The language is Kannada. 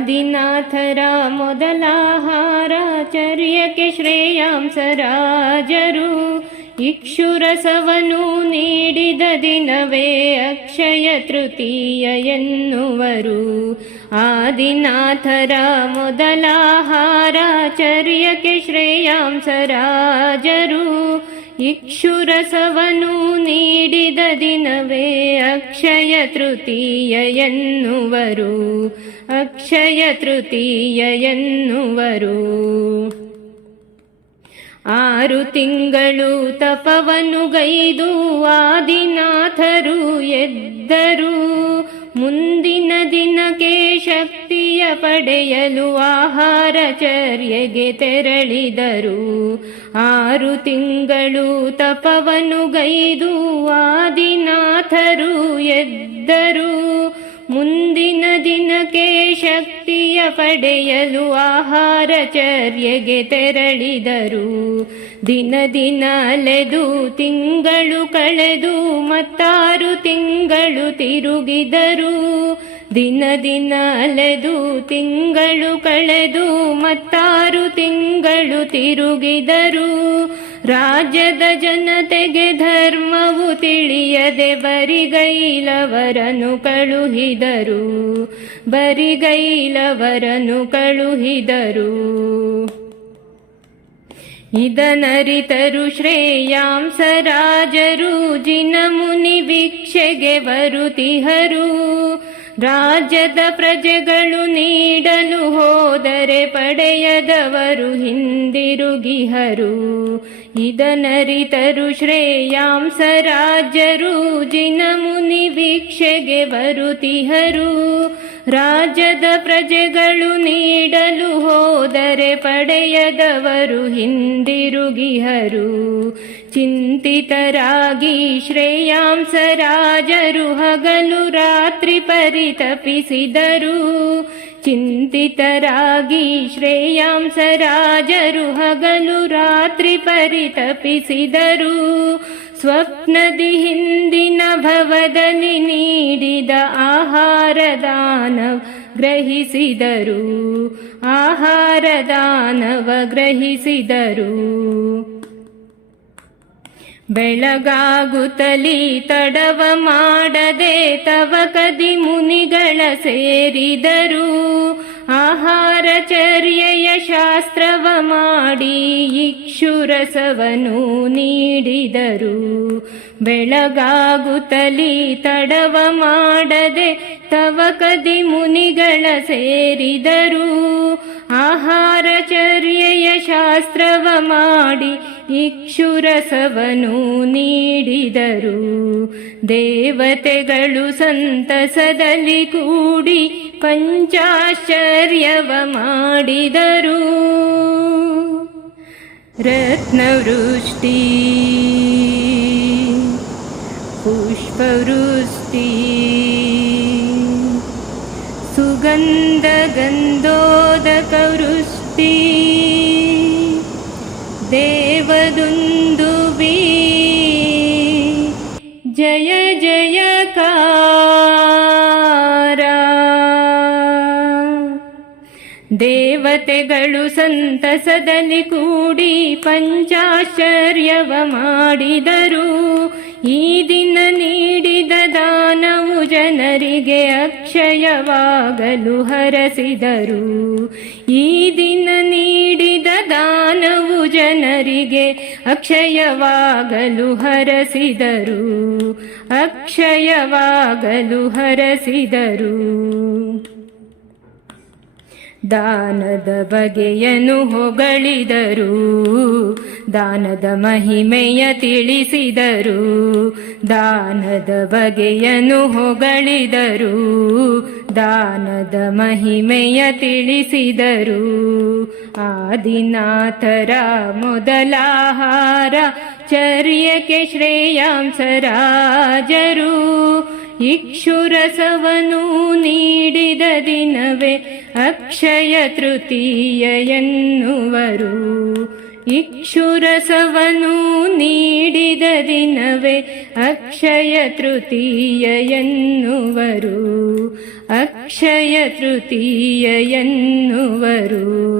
ಆದಿನಾಥರ ಮೊದಲಾಹಾರಾಚರ್ಯಕ್ಕೆ ಶ್ರೇಯಾಂಸರಾಜರು ಇಕ್ಷುರಸವನು ನೀಡಿದ ದಿನವೇ ಅಕ್ಷಯ ತೃತೀಯ ಎನ್ನುವರು. ಆದಿನಾಥರ ಮೊದಲಾಹಾರಾಚರ್ಯಕ್ಕೆ ಶ್ರೇಯಾಂಸರಾಜರು ಇಕ್ಷುರಸವನು ನೀಡಿದ ದಿನವೇ ಅಕ್ಷಯ ತೃತೀಯ ಎನ್ನುವರು. ಅಕ್ಷಯ ತೃತೀಯ ಎನ್ನುವರು. 6 ತಿಂಗಳು ತಪವನ್ನು ಗೈದು ಆದಿನಾಥರು ಎದ್ದರು. ಮುಂದಿನ ದಿನಕ್ಕೆ ಶಕ್ತಿಯ ಪಡೆಯಲು ಆಹಾರಚರ್ಯೆಗೆ ತೆರಳಿದರು. 6 ತಿಂಗಳು ತಪವನ್ನು ಗೈದು ಆದಿನಾಥರು ಎದ್ದರು. ಮುಂದಿನ ದಿನಕ್ಕೆ ಶಕ್ತಿಯ ಪಡೆಯಲು ಆಹಾರಚರ್ಯೆಗೆ ತೆರಳಿದರು. ದಿನ ದಿನ ಅಲೆದು ತಿಂಗಳು ಕಳೆದು ಮತ್ತಾರು ತಿಂಗಳು ತಿರುಗಿದರು. ದಿನ ದಿನ ಅಲೆದು ತಿಂಗಳು ಕಳೆದು ಮತ್ತಾರು ತಿಂಗಳು ತಿರುಗಿದರು. ರಾಜ್ಯದ ಜನತೆಗೆ ಧರ್ಮವು ತಿಳಿಯದೆ ಬರಿಗೈಲವರನ್ನು ಕಳುಹಿದರು. ಬರಿಗೈಲವರನ್ನು ಕಳುಹಿದರು. ಇದನರಿತರು ಶ್ರೇಯಾಂಸರಾಜರು ಜಿನ ಮುನಿ ಭಿಕ್ಷೆಗೆ ಬರುತಿಹರು. ರಾಜ್ಯದ ಪ್ರಜೆಗಳು ನೀಡಲು ಹೋದರೆ ಪಡೆಯದವರು ಹಿಂದಿರುಗಿಹರು. ಇದನರಿತರು ಶ್ರೇಯಾಂಸರಾಜರು ಜಿನ ಮುನಿ ಭಿಕ್ಷೆಗೆ ಬರುತಿಹರು. ರಾಜ್ಯದ ಪ್ರಜೆಗಳು ನೀಡಲು ಹೋದರೆ ಪಡೆಯದವರು ಹಿಂದಿರುಗಿಹರು. ಚಿಂತಿತರಾಗಿ ಶ್ರೇಯಾಂಸರಾಜರು ಹಗಲು ರಾತ್ರಿ ಪರಿತಪಿಸಿದರು. ಚಿಂತಿತರಾಗಿ ಶ್ರೇಯಾಂಸರಾಜರು ಹಗಲು ರಾತ್ರಿ ಪರಿತಪಿಸಿದರು. ಸ್ವಪ್ನದಿ ಹಿಂದಿನ ಭವದಲ್ಲಿ ನೀಡಿದ ಆಹಾರದಾನವ ಗ್ರಹಿಸಿದರು. ಆಹಾರದಾನವ ಗ್ರಹಿಸಿದರು. ಬೆಳಗಾಗುತ್ತಲೀ ತಡವ ಮಾಡದೆ ತವಕದಿ ಮುನಿಗಳ ಸೇರಿದರು. ಆಹಾರಚರ್ಯೆಯ ಶಾಸ್ತ್ರವ ಮಾಡಿ ಇಕ್ಷುರಸವನು ನೀಡಿದರು. ಬೆಳಗಾಗುತ್ತಲೀ ತಡವ ಮಾಡದೆ ತವಕದಿ ಮುನಿಗಳ ಸೇರಿದರು. ಆಹಾರಚರ್ಯೆಯ ಶಾಸ್ತ್ರವ ಮಾಡಿ ಇಕ್ಷುರಸವನು ನೀಡಿದರು. ದೇವತೆಗಳು ಸಂತಸದಲ್ಲಿ ಕೂಡಿ ಪಂಚಾಶ್ಚರ್ಯವ ಮಾಡಿದರು. ರತ್ನವೃಷ್ಟಿ ಪುಷ್ಪವೃಷ್ಟಿ ಸುಗಂಧ ಗಂಧೋದಕ ವೃಷ್ಟಿ ದೇವದುಂದುಬಿ ಜಯ ಜಯಕಾರ. ದೇವತೆಗಳು ಸಂತಸದಲ್ಲಿ ಕೂಡಿ ಪಂಚಾಶ್ಚರ್ಯವ ಮಾಡಿದರು. ಈ ದಿನ ನೀಡಿದ ದಾನವು ಜನರಿಗೆ ಅಕ್ಷಯವಾಗಲು ಹರಸಿದರು. ಈ ದಿನ ನೀಡಿದ ದಾನವು ಜನರಿಗೆ ಅಕ್ಷಯವಾಗಲು ಹರಸಿದರು. ಅಕ್ಷಯವಾಗಲು ಹರಸಿದರು. ದಾನದ ಬಗೆಯನ್ನು ಹೊಗಳಿದರು. ದಾನದ ಮಹಿಮೆಯ ತಿಳಿಸಿದರು. ದಾನದ ಬಗೆಯನ್ನು ಹೊಗಳಿದರು. ದಾನದ ಮಹಿಮೆಯ ತಿಳಿಸಿದರು. ಆದಿನಾಥರ ಮೊದಲಾಹಾರ ಚರ್ಯಕ್ಕೆ ಶ್ರೇಯಾಂಸರಾಜರು ಇಕ್ಷುರಸವನು ನೀಡಿದ ದಿನವೇ ಅಕ್ಷಯ ತೃತೀಯ ಎನ್ನುವರು. ಇಕ್ಷುರಸವನು ನೀಡಿದ ದಿನವೇ ಅಕ್ಷಯ ತೃತೀಯ ಎನ್ನುವರು. ಅಕ್ಷಯ ತೃತೀಯ ಎನ್ನುವರು.